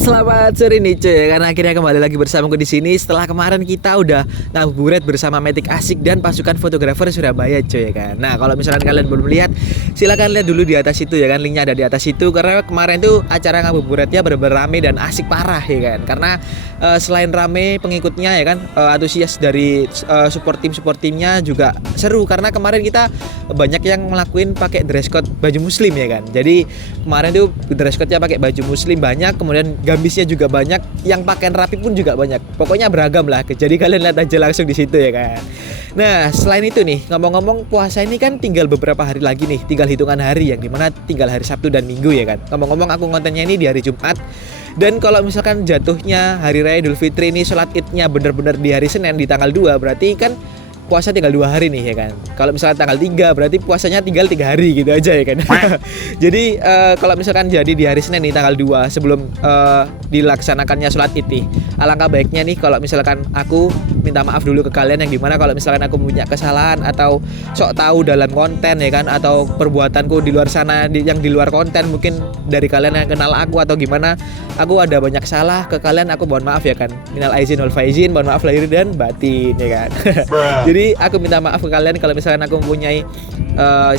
Selamat sore nih cuy ya, karena akhirnya kembali lagi bersama gue di sini setelah kemarin kita udah ngabuburit bersama Matic Asik dan pasukan fotografer Surabaya cuy ya kan. Nah, kalau misalkan kalian belum lihat, silakan lihat dulu di atas itu ya kan, linknya ada di atas itu karena kemarin tuh acara ngabuburitnya bener-bener rame dan asik parah ya kan. Karena selain rame pengikutnya ya kan, antusias dari support timnya juga seru karena kemarin kita banyak yang ngelakuin pakai dress code baju muslim ya kan. Jadi kemarin tuh dress code-nya pakai baju muslim banyak, kemudian gamisnya juga banyak, yang pakaian rapi pun juga banyak. Pokoknya beragam lah. Jadi kalian lihat aja langsung di situ ya kan. Nah, selain itu nih, ngomong-ngomong puasa ini kan tinggal beberapa hari lagi nih, tinggal hitungan hari yang dimana tinggal hari Sabtu dan Minggu ya kan. Ngomong-ngomong aku kontennya ini di hari Jumat. Dan kalau misalkan jatuhnya hari raya Idul Fitri ini sholat idnya bener-bener di hari Senin di tanggal 2, berarti kan puasa tinggal 2 hari nih ya kan. Kalau misalnya tanggal 3 berarti puasanya tinggal 3 hari gitu aja ya kan. Jadi kalau misalkan jadi di hari Senin nih tanggal 2 sebelum dilaksanakannya sholat id nih, alangkah baiknya nih kalau misalkan aku minta maaf dulu ke kalian yang dimana kalau misalkan aku punya kesalahan atau sok tahu dalam konten ya kan, atau perbuatanku di luar sana yang di luar konten, mungkin dari kalian yang kenal aku atau gimana aku ada banyak salah ke kalian, aku mohon maaf ya kan. Minal aizin wal faizin, mohon maaf lahir dan batin ya kan. Jadi aku minta maaf ke kalian kalau misalkan aku mempunyai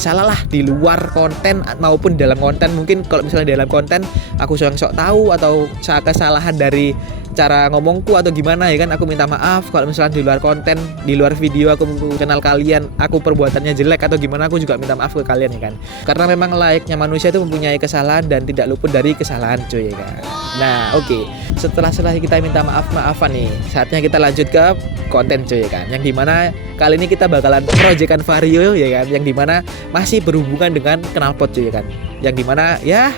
salah lah di luar konten maupun dalam konten. Mungkin kalau misalnya dalam konten aku sok tahu atau kesalahan dari cara ngomongku atau gimana ya kan, aku minta maaf. Kalau misalnya di luar konten, di luar video aku kenal kalian, aku perbuatannya jelek atau gimana, aku juga minta maaf ke kalian ya kan. Karena memang layaknya manusia itu mempunyai kesalahan dan tidak luput dari kesalahan cuy ya kan. Nah oke, setelah kita minta maafan nih, saatnya kita lanjut ke konten cuy ya kan. Yang dimana kali ini kita bakalan proyekan vario ya kan, yang dimana masih berhubungan dengan knalpot cuy ya kan. Yang dimana ya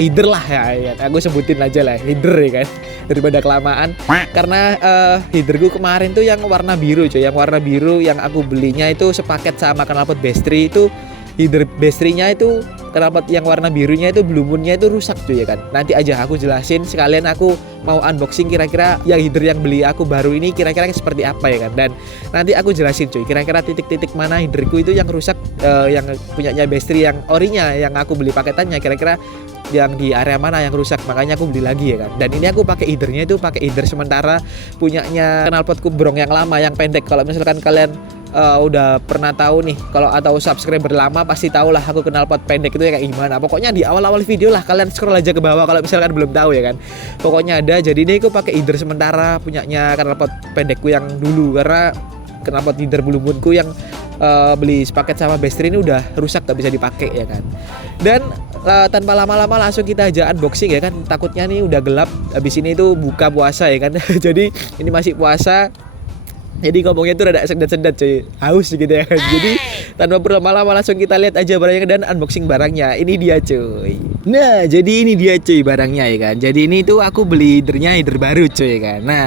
hider lah ya, aku sebutin aja lah hider ya kan, daripada kelamaan. Karena hiderku kemarin tuh yang warna biru cuy, yang warna biru yang aku belinya itu sepaket sama knalpot bestri itu. Hider bestrinya itu, knalpot yang warna birunya itu blumunnya itu rusak cuy ya kan. Nanti aja aku jelasin, sekalian aku mau unboxing kira-kira yang hider yang beli aku baru ini kira-kira seperti apa ya kan. Dan nanti aku jelasin cuy, kira-kira titik-titik mana hiderku itu yang rusak, yang punyanya bestri yang orinya yang aku beli paketannya, kira-kira yang di area mana yang rusak, makanya aku beli lagi ya kan. Dan ini aku pakai hidernya itu pakai hider sementara punyanya knalpotku brong yang lama yang pendek. Kalau misalkan kalian udah pernah tahu nih, kalau atau subscriber lama pasti tahu lah aku knalpot pendek itu ya kayak gimana. Pokoknya di awal-awal video lah, kalian scroll aja ke bawah kalau misalkan belum tahu ya kan. Pokoknya ada. Jadi ini aku pakai hider sementara punyanya knalpot pendekku yang dulu, karena knalpot hider blumunku yang beli sepaket sama bestri ini udah rusak, gak bisa dipakai ya kan. Dan tanpa lama-lama langsung kita aja unboxing ya kan. Takutnya nih udah gelap, habis ini itu buka puasa ya kan. Jadi ini masih puasa, jadi ngomongnya tuh rada sedat-sedat cuy, haus gitu ya kan. Jadi tanpa berlama-lama langsung kita lihat aja barangnya dan unboxing barangnya. Ini dia cuy. Nah jadi ini dia cuy barangnya ya kan. Jadi ini tuh aku beli hidernya, hider baru cuy ya kan. Nah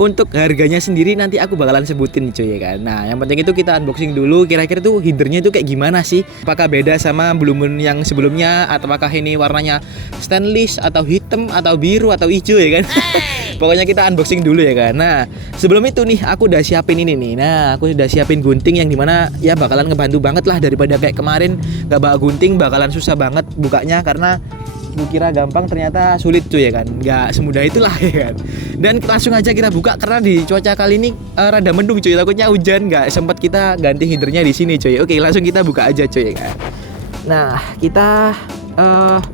untuk harganya sendiri nanti aku bakalan sebutin cuy ya kan. Nah yang penting itu kita unboxing dulu, kira-kira tuh hidernya tuh kayak gimana sih. Apakah beda sama Blue Moon yang sebelumnya, atau apakah ini warnanya stainless atau hitam atau biru atau hijau ya kan. Pokoknya kita unboxing dulu ya kan. Nah sebelum itu nih aku udah siapin ini nih. Nah aku udah siapin gunting yang dimana ya bakalan ngebantu banget lah, daripada kayak kemarin gak bawa gunting bakalan susah banget bukanya. Karena gue kira gampang, ternyata sulit cuy ya kan. Gak semudah itulah ya kan. Dan langsung aja kita buka karena di cuaca kali ini rada mendung cuy, takutnya hujan, gak sempat kita ganti hidernya di sini cuy. Oke langsung kita buka aja cuy ya kan. Nah kita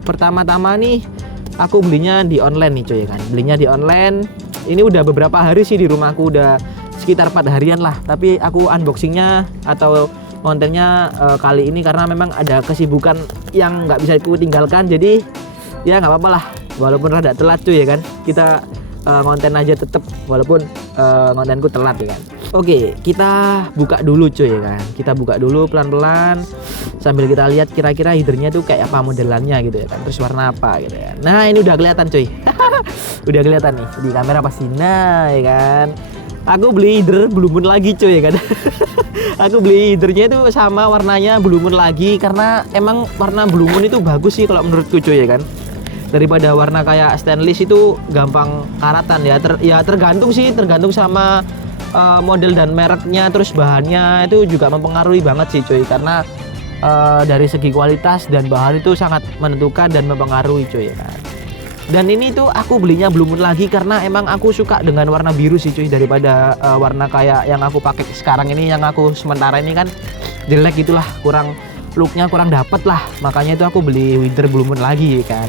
pertama-tama nih aku belinya di online nih cuy ya kan. Belinya di online. Ini udah beberapa hari sih di rumahku, udah sekitar 4 harian lah. Tapi aku unboxingnya atau kontennya kali ini karena memang ada kesibukan yang nggak bisa aku tinggalkan. Jadi ya nggak apa-apa lah, walaupun rada telat cuy ya kan. Kita konten aja tetep walaupun kontenku telat ya kan. Oke, kita buka dulu cuy ya kan. Kita buka dulu pelan-pelan sambil kita lihat kira-kira hidernya tuh kayak apa modelannya gitu ya kan. Terus warna apa gitu ya. Nah, ini udah kelihatan cuy. Udah kelihatan nih di kamera pasti. Nah, ya kan. Aku beli hider Blue Moon lagi cuy ya kan. Aku beli hidernya itu sama warnanya Blue Moon lagi karena emang warna Blue Moon itu bagus sih kalau menurutku cuy ya kan. Daripada warna kayak stainless itu gampang karatan ya. Tergantung sih, tergantung sama model dan mereknya, terus bahannya itu juga mempengaruhi banget sih cuy. Karena dari segi kualitas dan bahan itu sangat menentukan dan mempengaruhi cuy ya kan. Dan ini tuh aku belinya Blue Moon lagi karena emang aku suka dengan warna biru sih cuy, daripada warna kayak yang aku pakai sekarang ini. Yang aku sementara ini kan jelek gitulah, kurang looknya kurang dapet lah, makanya itu aku beli Wither Blue Moon lagi kan.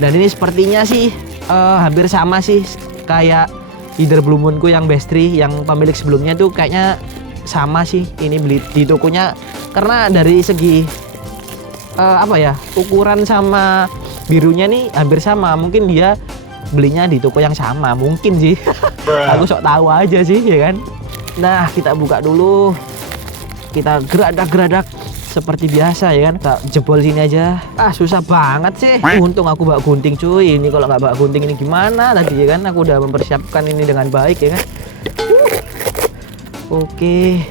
Dan ini sepertinya sih hampir sama sih kayak Wither Blue Moonku yang Bestri, yang pemilik sebelumnya tuh kayaknya sama sih. Ini beli di tokonya karena dari segi apa ya, ukuran sama birunya nih hampir sama. Mungkin dia belinya di toko yang sama, mungkin sih. Aku sok tahu aja sih ya kan. Nah, kita buka dulu, kita geradak seperti biasa ya kan. Kita jebol sini aja. Susah banget sih. Untung aku bawa gunting cuy. Ini kalau nggak bawa gunting ini gimana tadi ya kan. Aku udah mempersiapkan ini dengan baik ya kan. Oke,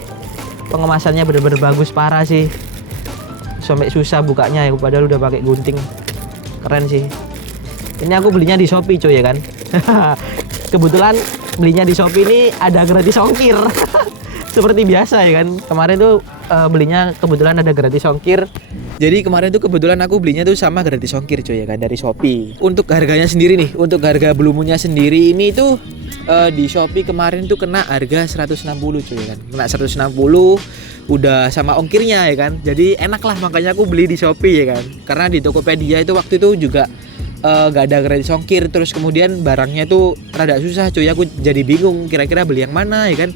pengemasannya bener-bener bagus parah sih. Sampai susah bukanya ya, padahal udah pakai gunting. Keren sih. Ini aku belinya di Shopee cuy ya kan. Kebetulan belinya di Shopee ini ada gratis ongkir. Seperti biasa ya kan. Kemarin tuh belinya kebetulan ada gratis ongkir. Jadi kemarin tuh kebetulan aku belinya tuh sama gratis ongkir cuy ya kan, dari Shopee. Untuk harganya sendiri nih, untuk harga Blue Moon-nya sendiri ini tuh di Shopee kemarin tuh kena harga 160 cuy ya kan. Kena 160 udah sama ongkirnya ya kan. Jadi enak lah, makanya aku beli di Shopee ya kan. Karena di Tokopedia itu waktu itu juga gak ada gratis ongkir. Terus kemudian barangnya tuh rada susah cuy. Aku jadi bingung kira-kira beli yang mana ya kan.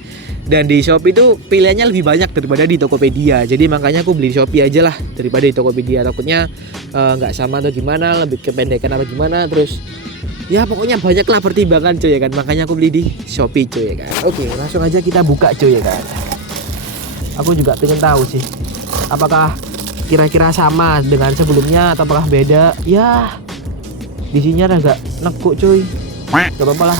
Dan di Shopee itu pilihannya lebih banyak daripada di Tokopedia. Jadi makanya aku beli di Shopee aja lah daripada di Tokopedia. Takutnya nggak sama atau gimana, lebih kependekan apa gimana. Terus ya pokoknya banyak lah pertimbangan cuy ya kan. Makanya aku beli di Shopee cuy ya kan. Oke, langsung aja kita buka cuy ya kan. Aku juga pengen tahu sih, apakah kira-kira sama dengan sebelumnya atau apakah beda. Ya, di sini agak nekuk cuy. Gak apa-apa lah.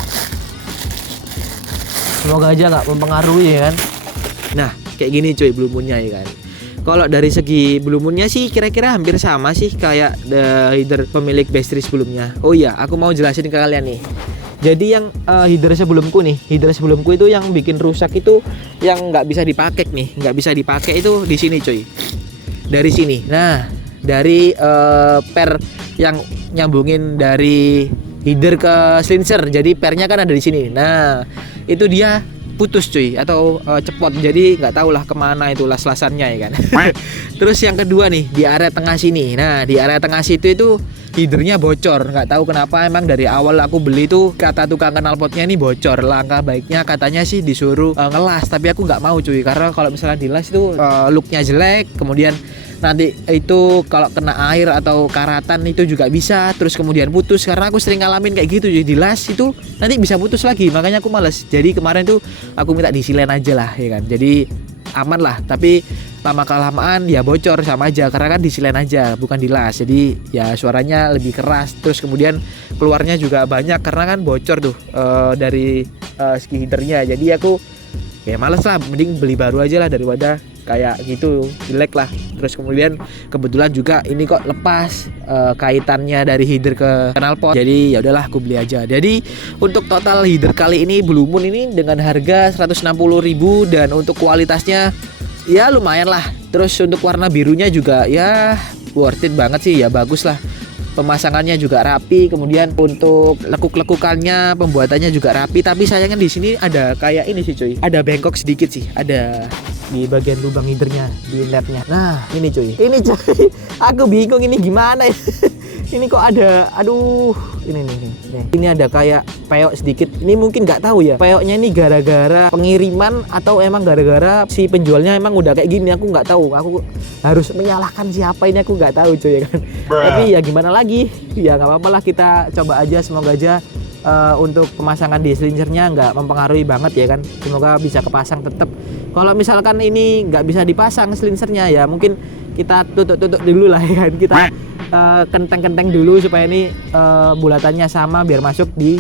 Semoga aja nggak mempengaruhi ya kan. Nah, kayak gini cuy Blue Moon-nya ya kan. Kalau dari segi Blue Moon-nya sih kira-kira hampir sama sih kayak Heather pemilik Bestri sebelumnya. Oh iya, aku mau jelasin ke kalian nih. Jadi yang Heather sebelumku nih, Heather sebelumku itu yang bikin rusak itu yang nggak bisa dipakai nih, nggak bisa dipakai itu di sini cuy. Dari sini. Nah, dari per yang nyambungin dari Heather ke Slincer. Jadi pernya kan ada di sini. Nah, itu dia putus cuy atau cepot, jadi nggak tahu lah kemana itu las-lasannya ya kan. Terus yang kedua nih di area tengah sini. Nah, di area tengah situ itu Heathernya bocor, nggak tahu kenapa. Emang dari awal aku beli tuh kata tukang knalpotnya ini bocor. Langkah baiknya katanya sih disuruh ngelas, tapi aku nggak mau cuy, karena kalau misalnya dilas itu looknya jelek. Kemudian nanti itu kalau kena air atau karatan itu juga bisa, terus kemudian putus. Karena aku sering ngalamin kayak gitu, jadi dilas itu nanti bisa putus lagi, makanya aku males. Jadi kemarin tuh aku minta disilen aja lah ya kan, jadi aman lah. Tapi lama kelamaan ya bocor sama aja, karena kan disilen aja bukan dilas, jadi ya suaranya lebih keras. Terus kemudian keluarnya juga banyak karena kan bocor tuh dari ski heaternya. Jadi aku ya males lah, mending beli baru aja lah daripada kayak gitu jelek lah. Terus kemudian kebetulan juga ini kok lepas kaitannya dari heater ke knalpot, jadi ya udahlah aku beli aja. Jadi untuk total heater kali ini Blue Moon ini dengan harga 160.000 dan untuk kualitasnya ya lumayan lah. Terus untuk warna birunya juga ya worth it banget sih, ya bagus lah. Pemasangannya juga rapi, kemudian untuk lekuk-lekukannya, pembuatannya juga rapi. Tapi sayangnya di sini ada kayak ini sih cuy, ada bengkok sedikit sih, ada di bagian lubang heaternya, di lednya. Nah ini cuy, aku bingung ini gimana ya. Ini kok ada, aduh, ini ada kayak peok sedikit. Ini mungkin nggak tahu ya, peoknya ini gara-gara pengiriman atau emang gara-gara si penjualnya emang udah kayak gini. Aku nggak tahu, aku harus menyalahkan siapa ini, aku nggak tahu cuy ya kan. Tapi ya gimana lagi, ya nggak apa-apa lah, kita coba aja. Semoga aja untuk pemasangan di slincernya nggak mempengaruhi banget ya kan. Semoga bisa kepasang tetap. Kalau misalkan ini nggak bisa dipasang slincernya, ya mungkin kita tutup dulu lah ya kan. Kita kenteng-kenteng dulu supaya ini bulatannya sama biar masuk di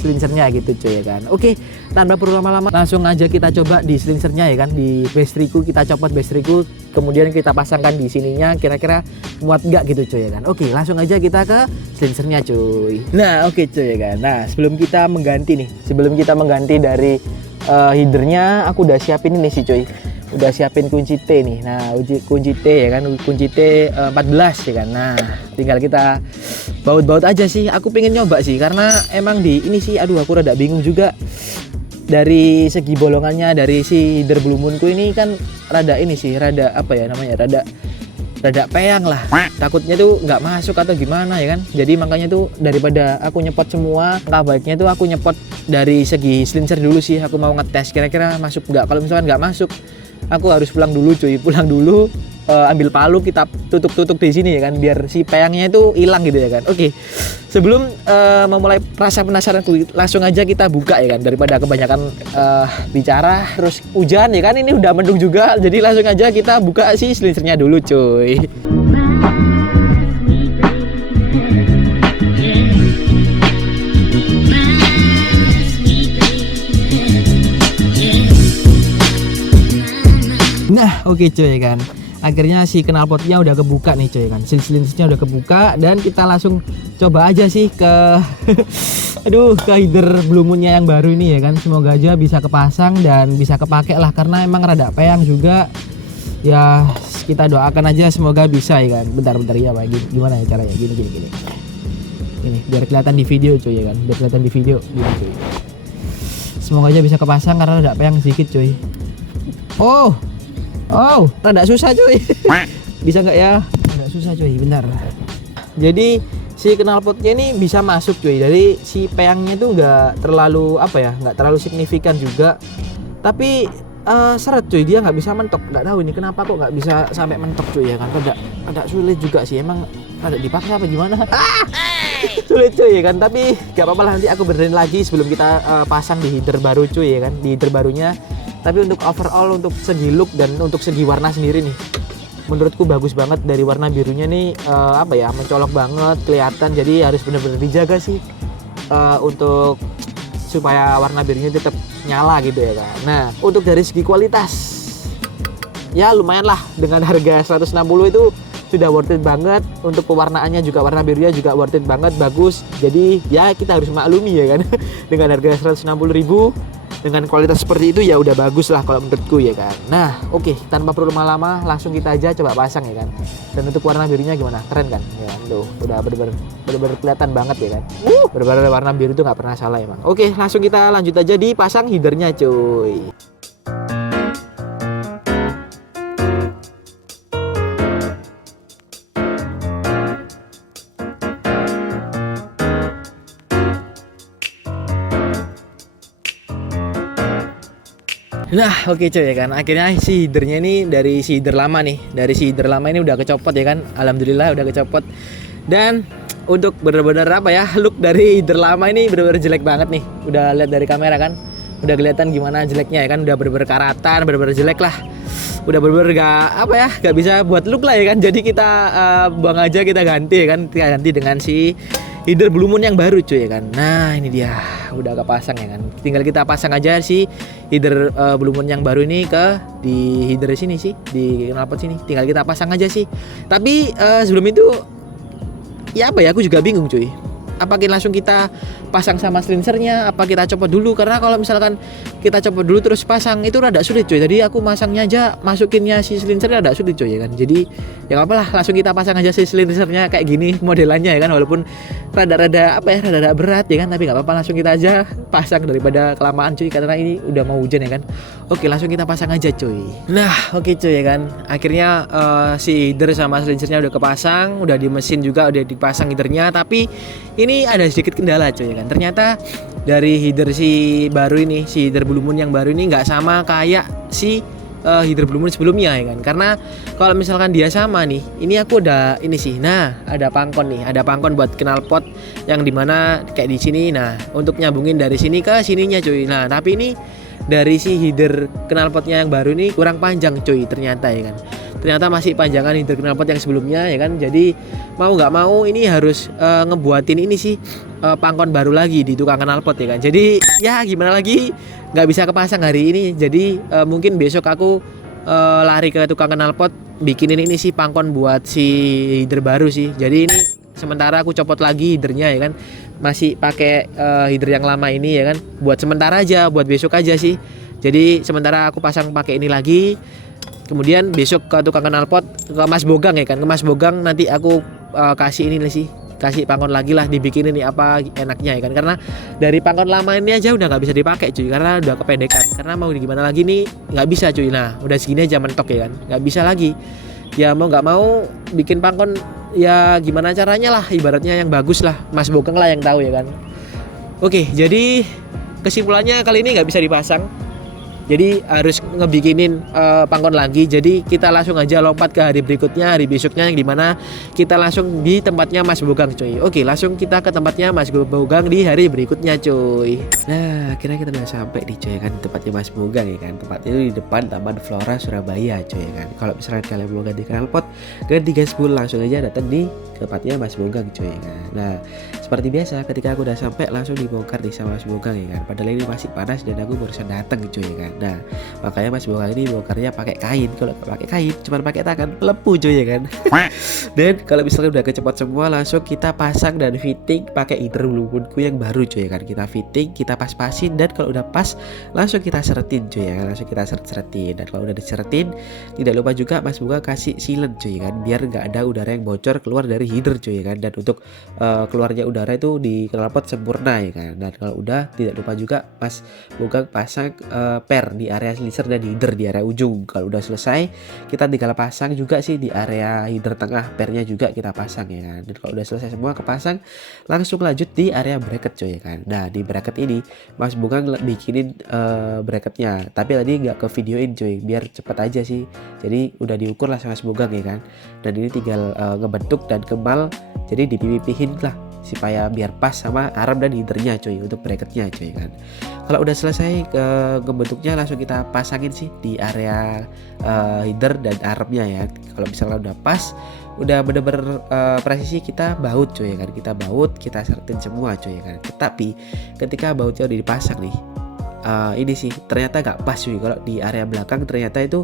slincernya gitu cuy ya kan. Oke, tanpa perlu lama-lama langsung aja kita coba di slincernya ya kan, di Bestriku. Kita copot Bestriku, kemudian kita pasangkan di sininya, kira-kira muat nggak gitu cuy ya kan. Oke, langsung aja kita ke slincernya cuy. Nah oke cuy ya kan. Nah sebelum kita mengganti dari headernya, aku udah siapin ini sih cuy, udah siapin kunci T nih. Nah kunci T ya kan, kunci T 14 ya kan. Nah tinggal kita baut-baut aja sih. Aku pengen nyoba sih karena emang di ini sih, aduh aku rada bingung juga dari segi bolongannya dari si header Blue Moonku ini kan rada ini sih, rada apa ya namanya, rada peyang lah. Takutnya tuh nggak masuk atau gimana ya kan. Jadi makanya tuh daripada aku nyepot semua, langkah baiknya tuh aku nyepot dari segi silencer dulu sih. Aku mau ngetes kira-kira masuk nggak. Kalau misalkan nggak masuk, aku harus pulang dulu cuy, pulang dulu, ambil palu kita tutup di sini ya kan, biar si peyangnya itu hilang gitu ya kan. Oke, sebelum memulai rasa penasaran, langsung aja kita buka ya kan, daripada kebanyakan bicara terus hujan ya kan. Ini udah mendung juga, jadi langsung aja kita buka si silinsernya dulu cuy. Nah oke cuy kan, akhirnya si knalpotnya udah kebuka nih cuy kan, silinsernya udah kebuka, dan kita langsung coba aja sih ke aduh, ke header Blue Moon-nya yang baru ini ya kan. Semoga aja bisa kepasang dan bisa kepake lah, karena emang rada peyang juga ya. Kita doakan aja semoga bisa ya kan. Bentar ya Pak, gimana ya caranya, gini ini biar kelihatan di video cuy ya kan, biar kelihatan di video gini cuy. Semoga aja bisa kepasang karena rada peyang sedikit cuy. Oh, rada susah cuy. Bisa nggak ya? Rada susah cuy, bentar. Jadi si knalpotnya ini bisa masuk cuy. Dari si peyangnya itu nggak terlalu apa ya, nggak terlalu signifikan juga. Tapi seret cuy, dia nggak bisa mentok. Nggak tahu ini kenapa kok nggak bisa sampai mentok cuy ya kan. Rada sulit juga sih. Emang rada dipaksa apa gimana? Sulit cuy ya kan. Tapi nggak apa-apa lah, nanti aku benerin lagi sebelum kita pasang di header baru cuy ya kan, di header barunya. Tapi untuk overall, untuk segi look dan untuk segi warna sendiri nih, menurutku bagus banget. Dari warna birunya nih apa ya, mencolok banget kelihatan. Jadi harus bener-bener dijaga sih untuk supaya warna birunya tetap nyala gitu ya kan. Nah untuk dari segi kualitas ya lumayan lah, dengan harga 160 itu sudah worth it banget. Untuk pewarnaannya juga, warna birunya juga worth it banget, bagus. Jadi ya kita harus maklumi ya kan. Dengan harga 160.000 dengan kualitas seperti itu ya udah bagus lah kalau menurutku ya kan. Nah oke, tanpa perlu lama-lama langsung kita aja coba pasang ya kan. Dan untuk warna birunya gimana, keren kan ya kan? Tuh udah bener-bener kelihatan banget ya kan. Bener-bener warna biru itu nggak pernah salah emang. Oke, langsung kita lanjut aja dipasang headernya cuy. Nah oke cuy ya kan, akhirnya si headernya ini dari si header lama nih, dari si header lama ini udah kecopot ya kan. Alhamdulillah udah kecopot. Dan untuk bener-bener apa ya, look dari header lama ini bener-bener jelek banget nih. Udah lihat dari kamera kan, udah kelihatan gimana jeleknya ya kan. Udah bener-bener karatan, bener-bener jelek lah. Udah bener-bener gak apa ya, gak bisa buat look lah ya kan. Jadi kita buang aja, kita ganti ya kan. Kita ganti dengan si header Blue Moon yang baru cuy ya kan. Nah ini dia udah kepasang ya kan. Tinggal kita pasang aja si header Blue Moon yang baru ini ke di header sini sih, di knalpot sini. Tinggal kita pasang aja sih. Tapi sebelum itu ya apa ya, aku juga bingung cuy. Apa kita langsung kita pasang sama silencernya, apa kita copot dulu? Karena kalau misalkan kita copot dulu terus pasang itu rada sulit cuy. Jadi aku masangnya aja, masukinnya si silencernya rada sulit cuy ya kan. Jadi ya apa lah, langsung kita pasang aja si silencernya kayak gini modelannya ya kan. Walaupun rada-rada apa ya, rada berat ya kan, tapi nggak apa-apa, langsung kita aja pasang daripada kelamaan cuy, karena ini udah mau hujan ya kan. Oke, langsung kita pasang aja cuy. Nah oke cuy ya kan, akhirnya si header sama silencernya udah kepasang, udah di mesin juga udah dipasang headernya. Tapi ini ada sedikit kendala cuy ya kan. Ternyata dari header si baru ini, si header Blue Moon yang baru ini nggak sama kayak si header Blue Moon sebelumnya ya kan. Karena kalau misalkan dia sama nih, ini aku udah ini sih. Nah ada pangkon nih, ada pangkon buat knalpot yang dimana kayak di sini. Nah untuk nyambungin dari sini ke sininya cuy. Nah tapi ini dari si header knalpotnya yang baru ini kurang panjang cuy ternyata ya kan. Ternyata masih panjangan header knalpot yang sebelumnya ya kan. Jadi mau nggak mau ini harus ngebuatin ini sih pangkon baru lagi di tukang knalpot ya kan. Jadi ya gimana lagi, nggak bisa kepasang hari ini. Jadi mungkin besok aku lari ke tukang knalpot bikinin ini sih pangkon buat si header baru sih. Jadi ini sementara aku copot lagi headernya ya kan. Masih pakai header yang lama ini ya kan. Buat sementara aja, buat besok aja sih. Jadi sementara aku pasang pakai ini lagi. Kemudian besok ke tukang knalpot, ke Mas Bogang ya kan. Ke Mas Bogang nanti aku kasih ini sih, dikasih pangkon lagi lah, dibikinin nih apa enaknya ya kan, karena dari pangkon lama ini aja udah nggak bisa dipakai cuy, karena udah kependekan, karena mau gimana lagi nih nggak bisa cuy. Nah udah segini aja mentok ya kan, nggak bisa lagi ya, mau nggak mau bikin pangkon ya gimana caranya lah, ibaratnya yang bagus lah, Mas Bogeng lah yang tahu ya kan. Oke, jadi kesimpulannya kali ini nggak bisa dipasang, jadi harus ngebikinin pangkon lagi. Jadi kita langsung aja lompat ke hari berikutnya, hari besoknya, yang dimana kita langsung di tempatnya Mas Bogeng cuy. Oke, langsung kita ke tempatnya Mas Bogeng di hari berikutnya cuy. Nah akhirnya kita udah sampai di cuy kan, tempatnya Mas Bogeng ya kan. Tempatnya itu di depan Taman Flora Surabaya cuy ya kan. Kalau misalnya kalian mau ganti knalpot, ganti gaspol, langsung aja datang di tempatnya Mas Bogeng cuy ya kan. Nah seperti biasa ketika aku udah sampai langsung dibongkar di sama Mas Bogeng ya kan. Padahal ini masih panas dan aku barusan datang cuy ya kan. Nah makanya Mas Bogeng ini bongkarnya pakai kain. Kalau nggak pakai kain, cuma pakai tangan, lepuh cuy ya kan. Dan kalau misalnya udah kecepot semua, langsung kita pasang dan fitting pakai heater bluemoonku yang baru cuy ya kan. Kita fitting, kita pas-pasin, dan kalau udah pas langsung kita seretin cuy ya kan. Langsung kita seret-seretin, dan kalau udah diseretin tidak lupa juga Mas Bogeng kasih sealant cuy ya kan, biar nggak ada udara yang bocor keluar dari heater cuy ya kan. Dan untuk keluarnya udara itu di knalpot sempurna ya kan. Dan kalau udah tidak lupa juga Mas Bogeng pasang per di area slicer dan header di area ujung. Kalau udah selesai kita tinggal pasang juga sih di area header tengah, pernya juga kita pasang ya kan. Dan kalau udah selesai semua kepasang, langsung lanjut di area bracket cuy ya kan. Nah di bracket ini Mas Bogeng bikinin bracketnya, tapi tadi nggak ke videoin cuy biar cepet aja sih. Jadi udah diukur lah sama Mas Bogeng ya kan. Dan ini tinggal ngebentuk dan kemal, jadi dipipihin lah supaya biar pas sama arm dan headernya cuy, untuk bracketnya cuy kan. Kalau udah selesai ngebentuknya, langsung kita pasangin sih di area header dan armnya ya. Kalau misalnya udah pas, udah bener-bener presisi, kita baut cuy ya kan. Kita baut, kita seretin semua cuy ya kan. Tetapi ketika bautnya udah dipasang nih, ini sih ternyata nggak pas cuy. Kalau di area belakang ternyata itu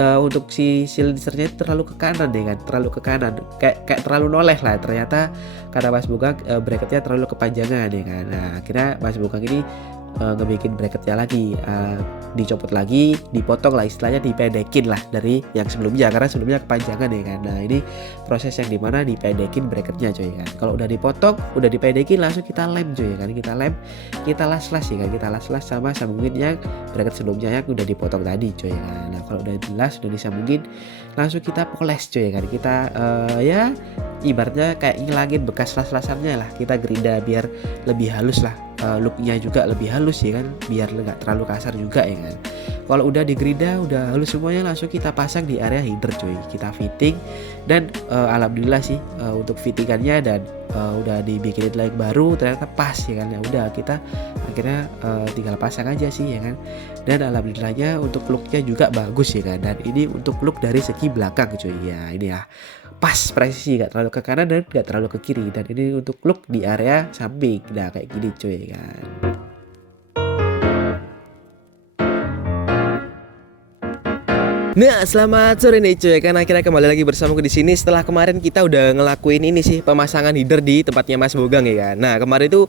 untuk si silindernya itu terlalu ke kanan deh kan, terlalu ke kanan, kayak terlalu noleh lah ternyata, karena Mas Bogeng bracketnya terlalu kepanjangan ya kan. Nah akhirnya Mas Bogeng ini ngebikin bracketnya lagi, dicopot lagi, dipotong lah istilahnya, dipendekin lah dari yang sebelumnya, karena sebelumnya kepanjangan ya kan. Nah ini proses yang dimana dipendekin bracketnya cuy kan. Kalau udah dipotong, udah dipendekin, langsung kita lem cuy kan. Kita lem, kita las-las ya kan, kita las-las sama sambungin yang bracket sebelumnya yang udah dipotong tadi cuy kan. Nah kalau udah dilas, udah disambungin, langsung kita poles cuy kan. Kita ya ibaratnya kayak ngilangin bekas las-lasannya lah, kita gerinda biar lebih halus lah, looknya juga lebih halus ya kan, biar nggak terlalu kasar juga ya kan. Kalau udah digerinda, udah halus semuanya, langsung kita pasang di area header cuy, kita fitting. Dan alhamdulillah sih untuk fittingannya dan udah dibikinin lagi baru, ternyata pas ya kan. Ya udah kita akhirnya tinggal pasang aja sih ya kan. Dan alhamdulillahnya untuk looknya juga bagus ya kan. Dan ini untuk look dari segi belakang cuy ya, ini ya pas presisi, gak terlalu ke kanan dan gak terlalu ke kiri. Dan ini untuk look di area samping, nah kayak gini cuy kan. Nah, selamat sore nih cuy, kan akhirnya kembali lagi bersamaku di sini setelah kemarin kita udah ngelakuin ini sih, pemasangan header di tempatnya Mas Bogeng ya kan. Nah, kemarin itu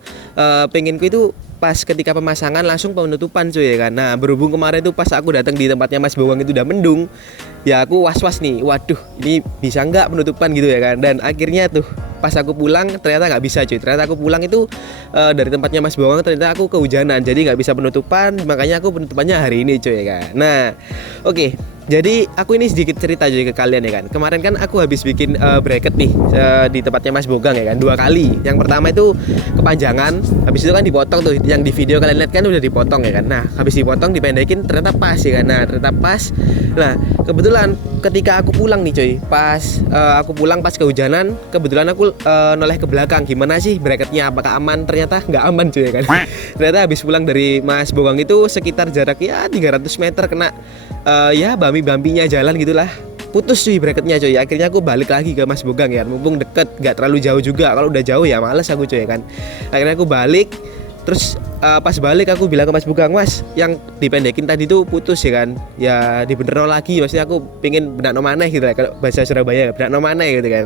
penginku itu pas ketika pemasangan langsung penutupan cuy ya kan. Nah, berhubung kemarin itu pas aku datang di tempatnya Mas Bogeng itu udah mendung, ya aku was-was nih, waduh ini bisa nggak penutupan gitu ya kan. Dan akhirnya tuh pas aku pulang ternyata nggak bisa cuy. Ternyata aku pulang itu dari tempatnya Mas Bogeng, ternyata aku kehujanan, jadi nggak bisa penutupan. Makanya aku penutupannya hari ini cuy ya kan. Nah oke, jadi aku ini sedikit cerita aja ke kalian ya kan. Kemarin kan aku habis bikin bracket nih di tempatnya Mas Bogeng ya kan, 2 kali. Yang pertama itu kepanjangan, habis itu kan dipotong tuh, yang di video kalian lihat kan udah dipotong ya kan. Nah habis dipotong dipendekin, ternyata pas ya kan. Nah ternyata pas. Nah kebetulan ketika aku pulang nih cuy, pas aku pulang pas kehujanan, kebetulan aku noleh ke belakang, gimana sih bracketnya, apakah aman? Ternyata nggak aman cuy ya kan. Ternyata habis pulang dari Mas Bogeng itu sekitar jarak ya 300 meter, kena ya bambi-bambinya jalan gitulah, putus cuy bracketnya cuy. Akhirnya aku balik lagi ke Mas Bogeng ya, mumpung deket, gak terlalu jauh juga. Kalau udah jauh ya males aku cuy ya kan. Akhirnya aku balik, terus pas balik aku bilang ke Mas Bogeng, Mas yang dipendekin tadi tuh putus ya kan, ya dibenerno lagi, maksudnya aku pengen benakno maneh gitu lah, kalau bahasa Surabaya benakno maneh gitu kan.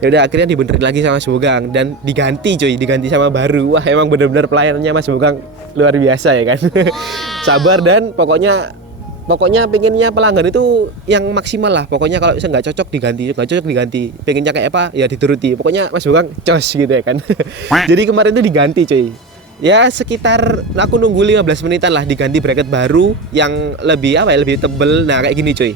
Ya udah akhirnya dibenerin lagi sama Mas Bogeng dan diganti cuy, diganti sama baru. Wah emang bener-bener pelayanannya Mas Bogeng luar biasa ya kan. Sabar dan pokoknya pokoknya pengennya pelanggan itu yang maksimal lah. Pokoknya kalau misalnya nggak cocok diganti, pengennya kayak apa ya dituruti. Pokoknya Mas Bogang cos gitu ya kan. Jadi kemarin tuh diganti cuy. Ya sekitar aku nunggu 15 menitan lah diganti bracket baru yang lebih apa ya, lebih tebel. Nah kayak gini cuy.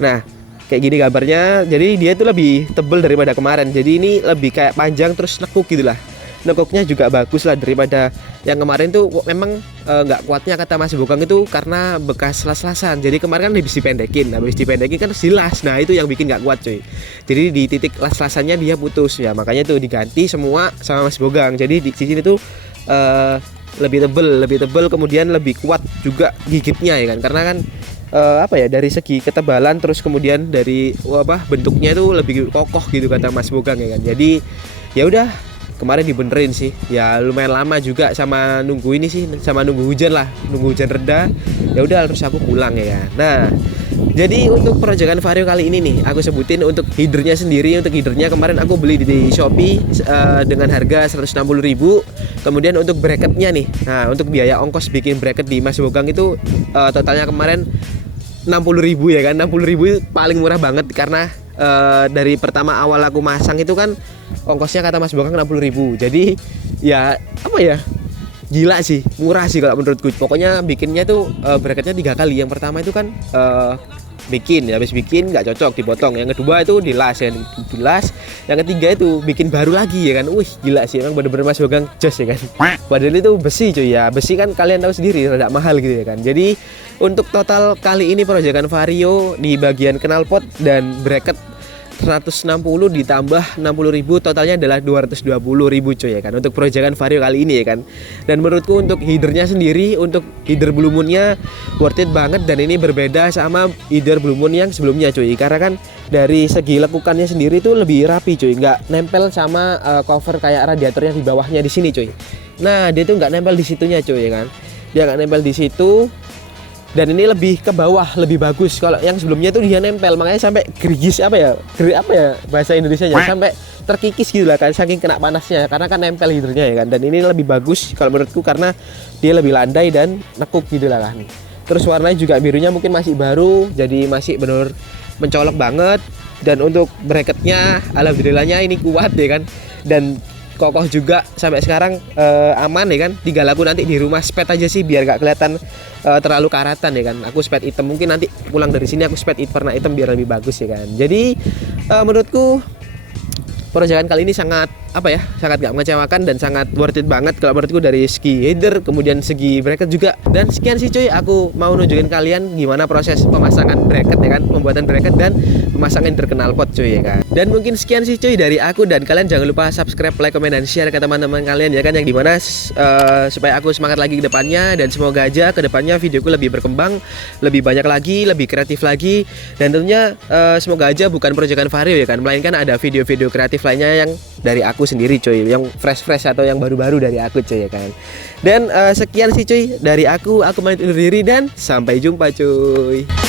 Nah kayak gini gambarnya. Jadi dia itu lebih tebel daripada kemarin. Jadi ini lebih kayak panjang terus nekuk gitu lah. Nekuknya juga bagus lah daripada yang kemarin tuh. Memang nggak kuatnya kata Mas Bogang itu karena bekas las-lasan. Jadi kemarin kan habis dipendekin kan silas. Nah itu yang bikin nggak kuat cuy. Jadi di titik las-lasannya dia putus ya, makanya tuh diganti semua sama Mas Bogang. Jadi di sini tuh lebih tebel, kemudian lebih kuat juga gigitnya ya kan, karena kan apa ya, dari segi ketebalan terus kemudian dari bentuknya itu lebih kokoh gitu kata Mas Bogang ya kan. Jadi ya udah kemarin dibenerin sih ya, lumayan lama juga sama nunggu ini sih, sama nunggu hujan reda. Ya udah harus aku pulang ya kan. Nah jadi untuk proyekan Vario kali ini nih aku sebutin untuk headernya sendiri. Untuk headernya kemarin aku beli di Shopee dengan harga 160.000. Kemudian untuk bracketnya nih, nah untuk biaya ongkos bikin bracket di Mas Bogang itu totalnya kemarin 60.000 ya kan. 60.000 paling murah banget karena dari pertama awal aku masang itu kan ongkosnya kata Mas Bogang 60.000. Jadi ya apa ya, gila sih, murah sih kalau menurutku. Pokoknya bikinnya tuh bracketnya 3 kali. Yang pertama itu kan habis bikin nggak cocok dipotong. Yang kedua itu dilas. Yang ketiga itu bikin baru lagi ya kan. Wih gila sih, emang bener-bener Mas Bogang jos ya kan. Padahal itu besi cuy ya. Besi kan kalian tahu sendiri rada mahal gitu ya kan. Jadi untuk total kali ini proyekan Vario di bagian knalpot dan bracket 160 ditambah 60.000 totalnya adalah 220.000 coy ya kan, untuk proyekan Vario kali ini ya kan. Dan menurutku untuk headernya sendiri, untuk header Blue Moon-nya worth it banget, dan ini berbeda sama header Blue Moon yang sebelumnya coy, karena kan dari segi lekukannya sendiri tuh lebih rapi coy, nggak nempel sama cover kayak radiatornya di bawahnya di sini coy. Nah dia tuh nggak nempel di situnya coy ya kan, dia nggak nempel di situ. Dan ini lebih ke bawah, lebih bagus. Kalau yang sebelumnya tuh dia nempel, makanya sampai gerigis apa ya bahasa Indonesianya, sampai terkikis gitu lah kan, saking kena panasnya, karena kan nempel headernya ya kan. Dan ini lebih bagus kalau menurutku karena dia lebih landai dan nekuk gitu lah kan. Terus warnanya juga birunya mungkin masih baru, jadi masih benar mencolok banget. Dan untuk bracketnya alhamdulillahnya ini kuat ya kan, dan kokoh juga sampai sekarang, aman ya kan. Tinggal aku nanti di rumah spet aja sih biar gak kelihatan terlalu karatan ya kan. Aku spet hitam, mungkin nanti pulang dari sini aku spet warna hitam biar lebih bagus ya kan. Jadi menurutku proyekan kali ini sangat sangat gak mengecewakan dan sangat worth it banget kalau menurutku, dari segi header kemudian segi bracket juga. Dan sekian sih cuy, aku mau nunjukin kalian gimana proses pemasangan bracket ya kan, pembuatan bracket dan pemasangan header knalpot cuy ya kan. Dan mungkin sekian sih cuy dari aku, dan kalian jangan lupa subscribe, like, comment, dan share ke teman-teman kalian ya kan, yang dimana supaya aku semangat lagi ke depannya, dan semoga aja ke depannya videoku lebih berkembang, lebih banyak lagi, lebih kreatif lagi, dan tentunya semoga aja bukan proyekan Vario ya kan, melainkan ada video-video kreatif lainnya yang dari aku sendiri coy, yang fresh atau yang baru-baru dari aku coy ya kan. Dan sekian sih cuy dari aku pamit undur diri dan sampai jumpa cuy.